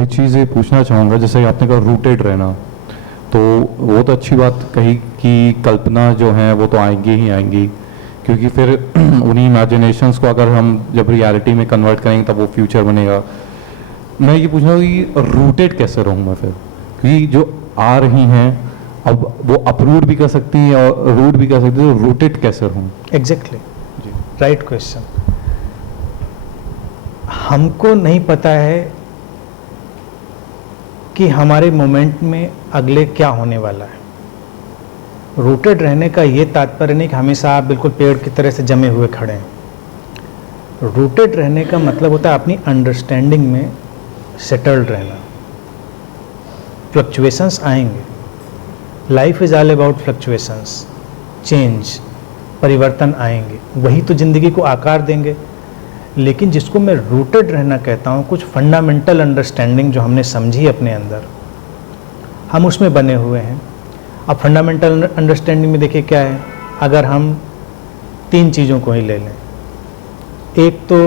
मैं एक चीज़ ये पूछना चाहूँगा, जैसे आपने कहा रूटेड रहना, तो वो तो अच्छी बात कही कि कल्पना जो है वो तो आएंगी ही आएंगी, क्योंकि फिर उन्हीं इमेजिनेशंस को अगर हम जब रियलिटी में कन्वर्ट करेंगे तब वो फ्यूचर बनेगा। मैं ये पूछना कि रूटेड कैसे रहूँ मैं फिर, क्योंकि जो आ रही हैं अब वो अपरूट भी कर सकती हैं और रूट भी कर सकती है, तो रूटेड कैसे रहूँ? Exactly, right question. हमको नहीं पता है कि हमारे मोमेंट में अगले क्या होने वाला है। रूटेड रहने का ये तात्पर्य नहीं कि हमेशा आप बिल्कुल पेड़ की तरह से जमे हुए खड़े हैं। रूटेड रहने का मतलब होता है अपनी अंडरस्टैंडिंग में सेटल्ड रहना। फ्लक्चुएशंस आएंगे, life is all about fluctuations, change, परिवर्तन आएंगे, वही तो ज़िंदगी को आकार देंगे। लेकिन जिसको मैं रूटेड रहना कहता हूँ, कुछ फंडामेंटल अंडरस्टैंडिंग जो हमने समझी अपने अंदर, हम उसमें बने हुए हैं। अब फंडामेंटल अंडरस्टैंडिंग में देखिए क्या है, अगर हम 3 चीज़ों को ही ले लें। एक तो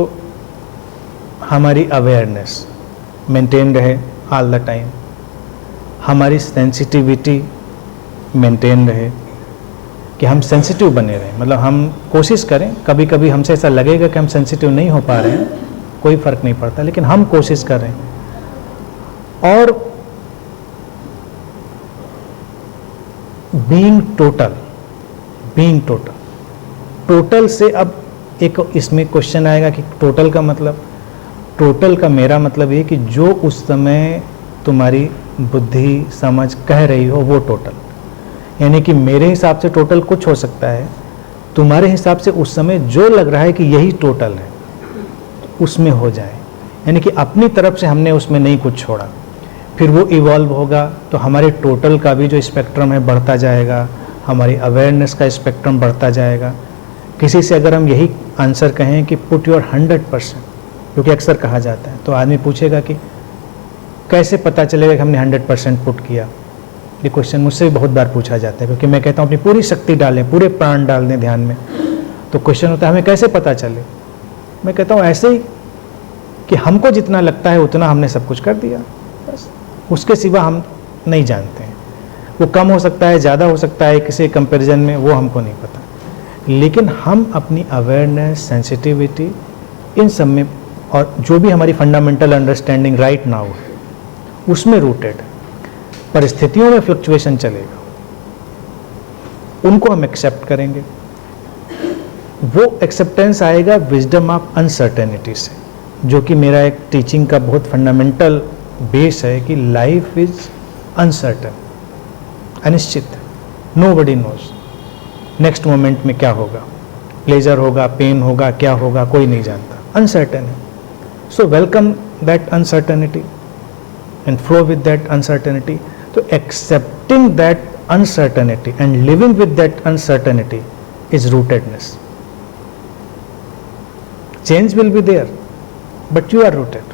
हमारी अवेयरनेस मेंटेन रहे ऑल द टाइम, हमारी सेंसिटिविटी मेंटेन रहे कि हम सेंसिटिव बने रहें, मतलब हम कोशिश करें। कभी कभी हमसे ऐसा लगेगा कि हम सेंसिटिव नहीं हो पा रहे हैं, कोई फ़र्क नहीं पड़ता, लेकिन हम कोशिश करें। और बीइंग टोटल, टोटल से अब एक इसमें क्वेश्चन आएगा कि टोटल का मतलब, टोटल का मेरा मतलब ये कि जो उस समय तुम्हारी बुद्धि समझ कह रही हो वो टोटल, यानी कि मेरे हिसाब से टोटल कुछ हो सकता है, तुम्हारे हिसाब से उस समय जो लग रहा है कि यही टोटल है उसमें हो जाए। यानी कि अपनी तरफ से हमने उसमें नहीं कुछ छोड़ा, फिर वो इवॉल्व होगा तो हमारे टोटल का भी जो स्पेक्ट्रम है बढ़ता जाएगा, हमारी अवेयरनेस का स्पेक्ट्रम बढ़ता जाएगा। किसी से अगर हम यही आंसर कहें कि पुट योर 100%, क्योंकि अक्सर कहा जाता है, तो आदमी पूछेगा कि कैसे पता चलेगा कि हमने 100% पुट किया। ये क्वेश्चन मुझसे भी बहुत बार पूछा जाता है, क्योंकि मैं कहता हूँ अपनी पूरी शक्ति डालें, पूरे प्राण डाल दें ध्यान में। तो क्वेश्चन होता है हमें कैसे पता चले। मैं कहता हूँ ऐसे ही कि हमको जितना लगता है उतना हमने सब कुछ कर दिया, बस। उसके सिवा हम नहीं जानते हैं। वो कम हो सकता है, ज़्यादा हो सकता है किसी कंपैरिजन में, वो हमको नहीं पता। लेकिन हम अपनी अवेयरनेस, सेंसिटिविटी, इन सब में, और जो भी हमारी फंडामेंटल अंडरस्टैंडिंग राइट नाउ है उसमें रूटेड। परिस्थितियों में फ्लक्चुएशन चलेगा, उनको हम एक्सेप्ट करेंगे। वो एक्सेप्टेंस आएगा विजडम ऑफ अनसर्टेनिटी से, जो कि मेरा एक टीचिंग का बहुत फंडामेंटल बेस है कि लाइफ इज अनसर्टन, अनिश्चित। नोबडी नोज नेक्स्ट मोमेंट में क्या होगा, प्लेजर होगा, पेन होगा, क्या होगा, कोई नहीं जानता, अनसर्टन है। So welcome that uncertainty and flow with that uncertainty. So accepting that uncertainty and living with that uncertainty is rootedness. Change will be there, but you are rooted.